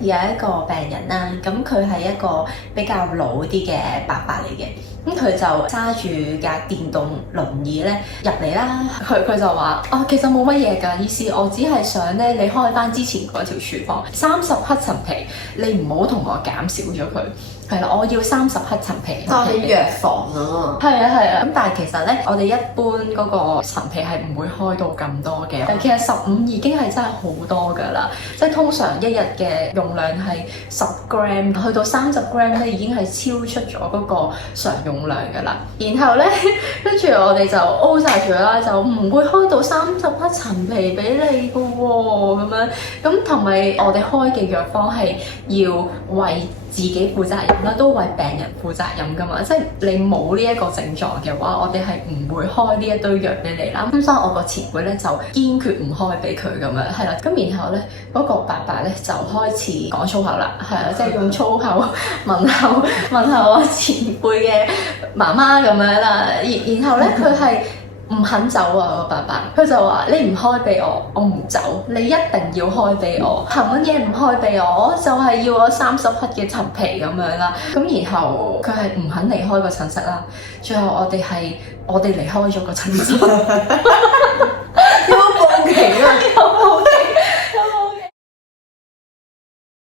有一個病人啦，咁佢係一個比較老啲嘅伯伯嚟嘅，咁佢就揸住架電動輪椅咧入嚟啦。佢就話：哦，其實冇乜嘢㗎，醫師，我只係想咧你開翻之前嗰條廚房30黑陳皮，你唔好同我減少咗佢。係啦，我要30黑陳皮。當喺藥房啊。係啊，咁但係其實咧，我哋一般嗰個陳皮係唔會開到咁多嘅。其實15已經係真係好多㗎啦，即係通常一日嘅用量係10 gram，去到30 gram 咧已經係超出咗嗰個常用量㗎啦。然後咧，跟住我哋就 O 晒佢啦，就唔會開到30黑陳皮俾你㗎喎，咁樣。咁同埋我哋開嘅藥方係要為自己負責任啦，都為病人負責任㗎嘛。即係你冇呢一個症狀嘅話，我哋係唔會開呢一堆藥俾你啦。咁所以我個前輩咧就堅決唔開俾佢咁樣，係啦。咁然後咧嗰個伯伯咧就開始講粗口啦，係啊，即係用粗口問候我前輩嘅媽媽咁樣啦。然後咧佢係唔肯走啊！個伯伯，佢就話：你唔開俾我，我唔走。你一定要開俾我，憑乜嘢唔開俾我？就係要我30克嘅陳皮咁樣啦。咁然後佢係唔肯離開個診室啦。最後我哋離開咗個診室。